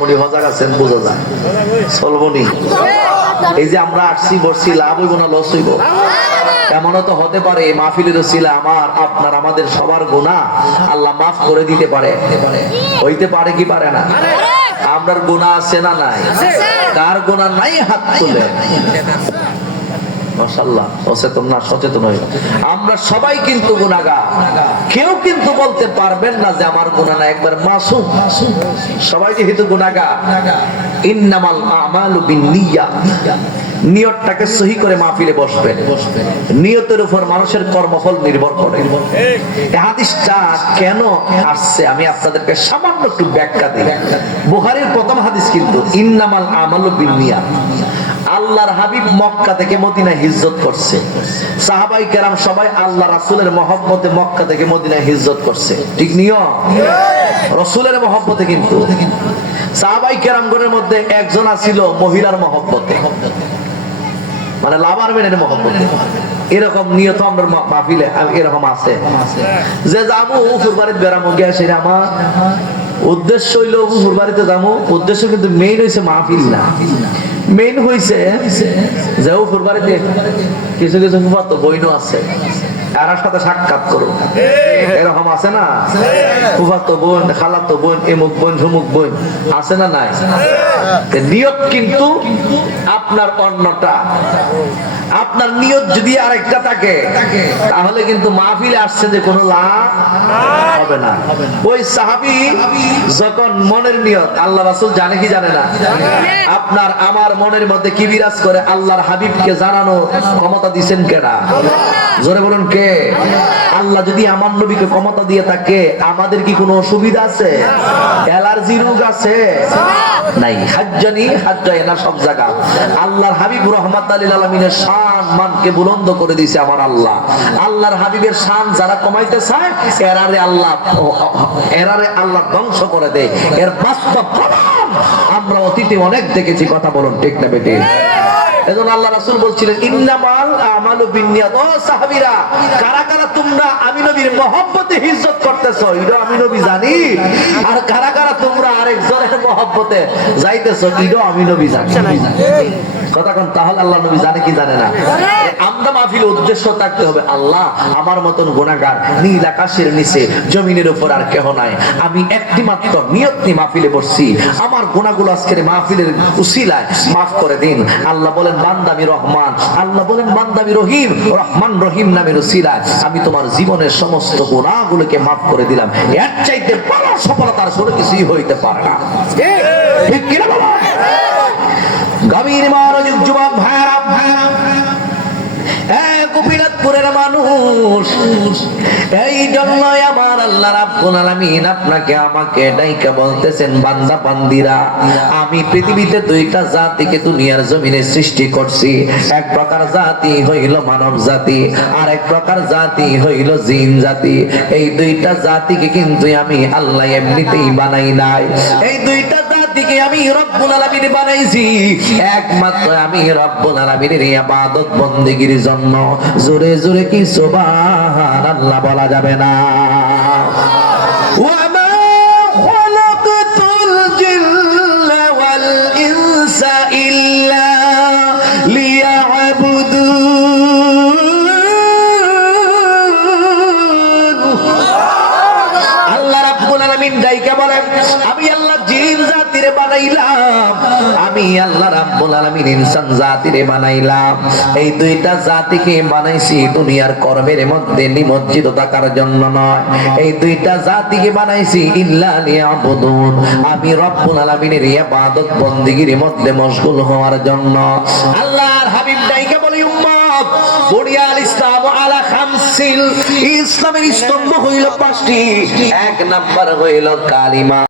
মোটামুটি হজার আছেন, বোঝা যায় চলবনি। এই যে আমরা আসছি বসছি, লাভ হইব না লস হইব? এমনও তো হতে পারে মাহফিলের ওসিলা আমার আপনার আমাদের সবার গুনাহ আল্লাহ মাফ করে দিতে পারে। হইতে পারে কি পারে না? আমরার গুনাহ আছে না নাই? কার গুনাহ নাই হাত তুলে? মাশাআল্লাহ, সচেতন না সচেতন হই। আমরা সবাই কিন্তু গুনাহগার, কেউ কিন্তু বলতে পারবেন না যে আমার গুনাহ না, একবার মাসুম। সবাই যেহেতু গুনাহগার, ইন্নামাল আমালু বিন্নিয়াত, নিয়তটাকে সহি করে মাহফিলে বসবেন। নিয়তের উপর মানুষের কর্মফল নির্ভর করে। এই হাদিসটা কেন আসছে আমি আপনাদেরকে সামান্য একটু ব্যাখ্যা দিই। বুখারীর প্রথম হাদিস কিন্তু ইন্নামাল আমালু বিন্নিয়াত। আল্লাহর হাবিব মক্কা থেকে মদিনায় হিজরত করছে, সাহাবাই কেরাম সবাই আল্লাহ রাসূলের মহব্বতে মক্কা থেকে মদিনায় হিজরত করছে, ঠিক নিয়ম রাসূলের মহব্বতে। কিন্তু সাহাবাই কেরামগণের মধ্যে একজন ছিল মহিলার মহব্বতে, মানে লাভার মেনের মহব্বতে। এরকম নিয়ত আমরা মাহফিলে এরকম আছে যে যাবো উফুর বাড়িতে বেড়ামো গিয়া, সেটা আমার উদ্দেশ্য হইলো উফুর বাড়িতে যাবো, উদ্দেশ্য কিন্তু মেইন হইছে মাহফিল না। মেইন হইছে যে উফুর বাড়িতে কিছু কিছু ফুফাতো বইনও আছে, তার সাথে সাক্ষাৎ করো, এরকম আছে না? ফুফাতো বোন, খালাতো বোন, এমুক বোন, ঝুমুক বোন আছে না নাই? নিয়ত কিন্তু আপনার অন্যটা। আপনার নিয়ত যদি আরেকটা থাকে তাহলে কিন্তু মাহফিলে আসছে যে কোনো লাভ হবে না। ওই সাহাবী যখন মনের নিয়ত, আল্লাহ রাসূল জানে কি জানে না? আপনার আমার মনের মধ্যে কি বিরাজ করে আল্লাহর হাবিবকে জানানো ক্ষমতা দিবেন কেডা? জোরে বলুন কে? আল্লাহ যদি আমার নবীকে ক্ষমতা দিয়ে থাকে, আমাদের কি কোনো অসুবিধা আছে? অ্যালার্জি রোগ আছে? নাই। হাজ্জানি হাজ্জায়না সব জায়গা আল্লাহর হাবিব রাহমাতাল লিল আলামিনের শান মানকে বুলন্দ করে দিয়েছে আমার আল্লাহ। আল্লাহর হাবিবের শান যারা কমাইতে চায় এরারে আল্লাহ ধ্বংস করে দেয়। এর বাস্তব প্রমাণ আমরা অতীতে অনেক দেখেছি। কথা বলুন ঠিক না বেটি? এজন্য আল্লাহ রাসূল বলছিলেন ইন্নামাল আমালু বিন্নিয়াত। ও সাহাবীরা, কারা কারা তোমরা আমি নবীর মহব্বতে হিজরত করতেছো, এটা আমি নবী জানি। আর কারা কারা তোমরা আরেকজনের মহব্বতে যাইতেছো, এটা আমি নবী জানি। কথা কোন? তাহলে আল্লাহ নবী জানে কি জানে না? আমরা মাহফিলে উদ্দেশ্য থাকতে হবে, আল্লাহ আমার মতন গুনাহগার নীল আকাশের নিচে জমিনের উপর আর কেহ নাই, আমি একটি মাত্র নিয়ত নিয়ে মাহফিলে বসছি, আমার গুনাহগুলো আজকের মাহফিলের উসিলায় মাফ করে দিন। আল্লাহ বলেন বান্দা আমি রহমান, আল্লাহ বলেন বান্দা আমি রহিম। রহমান রহিম নামের উসিলায় আমি তোমার জীবনের সমস্ত গুনাহগুলোকে মাফ করে দিলাম। এর চাইতে বড় সফলতার কোনো কিছুই হইতে পারে না। ঠিক কি না বাবা? গভীর মনোযোগ যুবক ভাইরা, গোপীনাথপুরের মানুষ, এই জন্যই আমার আল্লাহ রাব্বুল আলামিন আপনাকে আমাকে ডাইকা বলতেছেন বান্দা বান্দিরা, আমি পৃথিবীতে দুইটা জাতিকে দুনিয়ার জমিনে সৃষ্টি করছি। এক প্রকার জাতি হইল মানব জাতি, আর এক প্রকার জাতি হইল জিন জাতি। এই দুইটা জাতিকে কিন্তু আমি আল্লাহ এমনিতেই বানাই নাই। এই দুইটা জাতিকে আমি রব্বুল আলামিন বানাইছি একমাত্র আমি রব্বুল আলামিনের ইবাদত বন্দেগীর জন্য। জোরে জোরে কি সুবহানাল্লাহ বলা যাবে না? ওয়া মা খালাকতুল জিন্না ওয়াল ইনসা ইল্লা লিয়াবুদুন। আল্লাহ রাব্বুল আলামিন ডাইকা বলেন আমি আল্লাহ জিন জাতিরে বানাইলাম, আমি আল্লাহ রাব্বুল আলামিন ইনসান জাতিরে বানাইলাম। এই দুইটা জাতিকে বানাইছি দুনিয়ার কর্মের মধ্যে নিমজ্জিত থাকার জন্য নয়। এই দুইটা জাতিকে বানাইছি ইল্লা লিয়াবুদুন, আমি রব্বুল আলামিনের ইবাদত বন্দেগীর মধ্যে মশগুল হওয়ার জন্য। আল্লাহর হাবিব ডাইকা বলে উম্মত বুনিয়াল ইসলাম আলা খামসিল, ইসলামের স্তম্ভ হইল 5টি। এক নাম্বার হইল কালিমা।